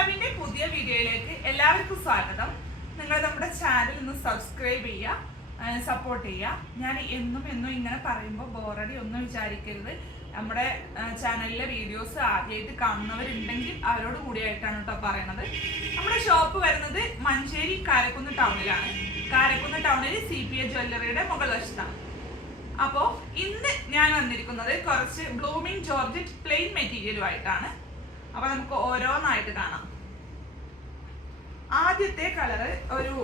ഫാബിന്റെ പുതിയ വീഡിയോയിലേക്ക് എല്ലാവർക്കും സ്വാഗതം. നിങ്ങൾ നമ്മുടെ ചാനൽ ഒന്ന് സബ്സ്ക്രൈബ് ചെയ്യുക, സപ്പോർട്ട് ചെയ്യുക. ഞാൻ എന്നും ഇങ്ങനെ പറയുമ്പോൾ ബോറടി ഒന്നും വിചാരിക്കരുത്. നമ്മുടെ ചാനലിലെ വീഡിയോസ് ആദ്യമായിട്ട് കാണുന്നവരുണ്ടെങ്കിൽ അവരോട് കൂടിയായിട്ടാണ് കേട്ടോ പറയണത്. നമ്മുടെ ഷോപ്പ് വരുന്നത് മഞ്ചേരി കാരക്കുന്ന് ടൗണിലാണ്. കാരക്കുന്ന് ടൗണിൽ CPA ജ്വല്ലറിയുടെ മുകൾ വശത്താണ്. അപ്പോൾ ഇന്ന് ഞാൻ വന്നിരിക്കുന്നത് കുറച്ച് ബ്ലൂമിംഗ് ജോർജറ്റ് പ്ലെയിൻ മെറ്റീരിയലുമായിട്ടാണ്. അപ്പൊ നമുക്ക് ഓരോന്നായിട്ട് കാണാം. ആദ്യത്തെ കളറ് ഒരു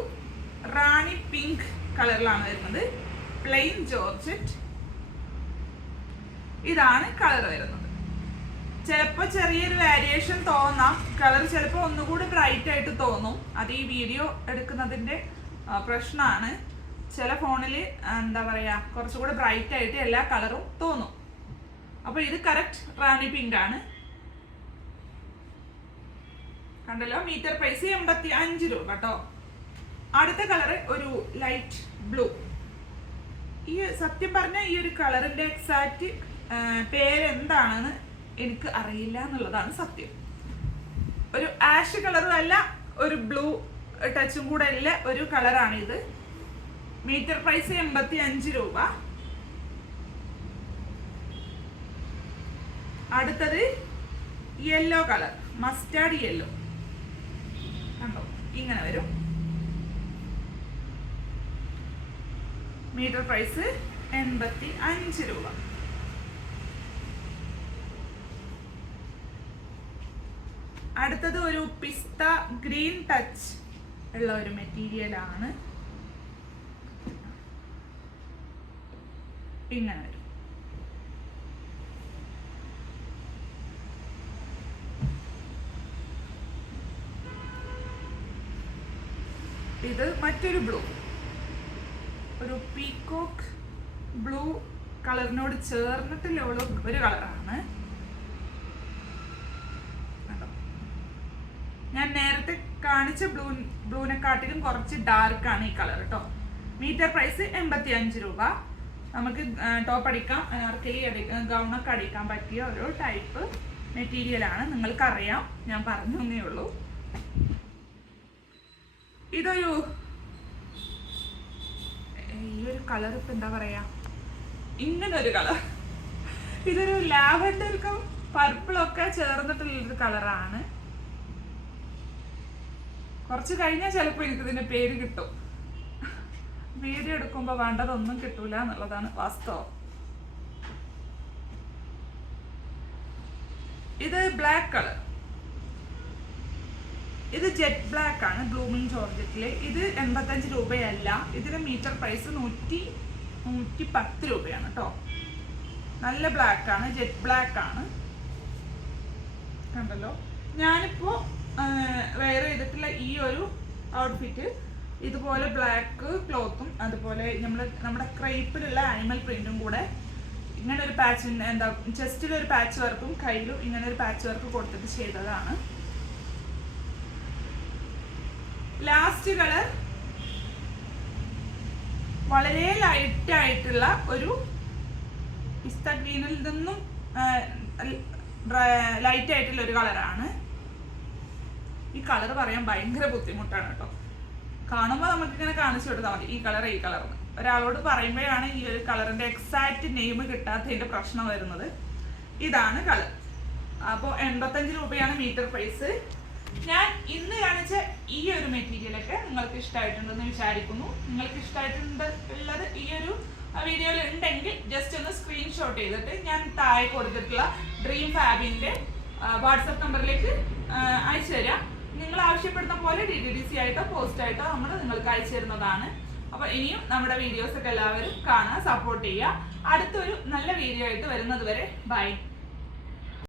റാണി പിങ്ക് കളറിലാണ് വരുന്നത്. പ്ലെയിൻ ജോർജറ്റ്, ഇതാണ് കളർ വരുന്നത്. ചിലപ്പോൾ ചെറിയൊരു വേരിയേഷൻ തോന്നാം. കളർ ചിലപ്പോൾ ഒന്നുകൂടി ബ്രൈറ്റ് ആയിട്ട് തോന്നും. അത് ഈ വീഡിയോ എടുക്കുന്നതിന്റെ പ്രശ്നമാണ്. ചില ഫോണിൽ എന്താ പറയാ കുറച്ചുകൂടി ബ്രൈറ്റ് ആയിട്ട് എല്ലാ കളറും തോന്നും. അപ്പൊ ഇത് കറക്റ്റ് റാണി പിങ്ക് ആണ്. കണ്ടല്ലോ, മീറ്റർ പ്രൈസ് 85 രൂപ കേട്ടോ. അടുത്ത കളറ് ഒരു ലൈറ്റ് ബ്ലൂ. ഈ സത്യം പറഞ്ഞ ഈ ഒരു കളറിന്റെ എക്സാക്റ്റ് പേരെന്താണെന്ന് എനിക്ക് അറിയില്ല എന്നുള്ളതാണ് സത്യം. ഒരു ആഷ് കളറും അല്ല, ഒരു ബ്ലൂ ടച്ചും കൂടെ ഉള്ള ഒരു കളറാണ് ഇത്. മീറ്റർ പ്രൈസ് 85 രൂപ. അടുത്തത് യെല്ലോ കളർ, മസ്റ്റാർഡ് യെല്ലോ. കണ്ടോ, ഇങ്ങനെ വരും. മീറ്റർ പ്രൈസ് 85 രൂപ. അടുത്തത് ഒരു പിസ്ത ഗ്രീൻ ടച്ച് ഉള്ള ഒരു മെറ്റീരിയൽ ആണ്. ഇങ്ങനെ വരും. ഇത് മറ്റൊരു ബ്ലൂ, ഒരു പീകോക്ക് ബ്ലൂ കളറിനോട് ചേർന്നിട്ടുള്ള ഒരു കളറാണ്. ഞാൻ നേരത്തെ കാണിച്ച ബ്ലൂനെക്കാട്ടിലും കുറച്ച് ഡാർക്ക് ആണ് ഈ കളർ കേട്ടോ. മീറ്റർ പ്രൈസ് 85 രൂപ. നമുക്ക് ടോപ്പ് അടിക്കാം, അനാർക്കലി ഗൗണൊക്കെ അടിക്കാൻ പറ്റിയ ഒരു ടൈപ്പ് മെറ്റീരിയലാണ്. നിങ്ങൾക്കറിയാം, ഞാൻ പറഞ്ഞു തന്നേ ഉള്ളൂ. ഇതൊരു ഈ ഒരു കളർ ഇപ്പൊ എന്താ പറയാ, ഇങ്ങനൊരു കളർ. ഇതൊരു ലാവൻഡർക്കും പർപ്പിളൊക്കെ ചേർന്നിട്ടുള്ളൊരു കളറാണ്. കുറച്ച് കഴിഞ്ഞാൽ ചിലപ്പോൾ എനിക്കിതിന്റെ പേര് കിട്ടും. വീഡിയോ എടുക്കുമ്പോൾ വേണ്ടതൊന്നും കിട്ടൂല എന്നുള്ളതാണ് വാസ്തവം. ഇത് ബ്ലാക്ക് കളർ, ഇത് ജെറ്റ് ബ്ലാക്ക് ആണ്, ബ്ലൂമിംഗ് ജോർജറ്റില്. ഇത് 85 രൂപയല്ല, ഇതിന്റെ മീറ്റർ പ്രൈസ് 110 രൂപയാണ് കേട്ടോ. നല്ല ബ്ലാക്ക് ആണ്, ജെറ്റ് ബ്ലാക്ക് ആണ്. കണ്ടല്ലോ, ഞാനിപ്പോ വെയർ ചെയ്തിട്ടുള്ള ഈ ഒരു ഔട്ട്ഫിറ്റ് ഇതുപോലെ ബ്ലാക്ക് ക്ലോത്തും അതുപോലെ നമ്മുടെ ക്രേപ്പിലുള്ള ആനിമൽ പ്രിന്റും കൂടെ ഇങ്ങനെ ഒരു പാച്ച്, എന്താ ചെസ്റ്റിലൊരു പാച്ച് വർക്കും കയ്യിലും ഇങ്ങനെ ഒരു പാച്ച് വർക്ക് കൊടുത്തിട്ട് ചെയ്തതാണ്. ലാസ്റ്റ് കളർ വളരെ ലൈറ്റ് ആയിട്ടുള്ള ഒരു പിസ്ത ഗ്രീനിൽ നിന്നും ലൈറ്റ് ആയിട്ടുള്ള ഒരു കളറാണ്. ഈ കളർ പറയാൻ ഭയങ്കര ബുദ്ധിമുട്ടാണ് കേട്ടോ. കാണുമ്പോൾ നമുക്കിങ്ങനെ കാണിച്ചു കൊടുത്താൽ മതി ഈ കളർ ഒരാളോട് പറയുമ്പോഴാണ് ഈ ഒരു കളറിന്റെ എക്സാക്റ്റ് നെയിം കിട്ടാത്തതിന്റെ പ്രശ്നം വരുന്നത്. ഇതാണ് കളർ. അപ്പോൾ 85 രൂപയാണ് മീറ്റർ പ്രൈസ്. ഞാൻ ഇന്ന് കാണിച്ച ഈ ഒരു മെറ്റീരിയലൊക്കെ നിങ്ങൾക്ക് ഇഷ്ടമായിട്ടുണ്ടെന്ന് വിചാരിക്കുന്നു. നിങ്ങൾക്ക് ഇഷ്ടമായിട്ടുള്ളത് ഈ ഒരു വീഡിയോയിൽ ഉണ്ടെങ്കിൽ ജസ്റ്റ് ഒന്ന് സ്ക്രീൻഷോട്ട് ചെയ്തിട്ട് ഞാൻ താഴെ കൊടുത്തിട്ടുള്ള ഡ്രീം ഫാബിന്റെ വാട്സപ്പ് നമ്പറിലേക്ക് അയച്ചു തരാം. നിങ്ങൾ ആവശ്യപ്പെടുന്ന പോലെ DTDC ആയിട്ടോ പോസ്റ്റ് ആയിട്ടോ നമ്മൾ നിങ്ങൾക്ക് അയച്ചു തരുന്നതാണ്. അപ്പൊ ഇനിയും നമ്മുടെ വീഡിയോസ് ഒക്കെ എല്ലാവരും കാണാൻ സപ്പോർട്ട് ചെയ്യുക. അടുത്തൊരു നല്ല വീഡിയോ ആയിട്ട് വരുന്നത് വരെ ബൈ.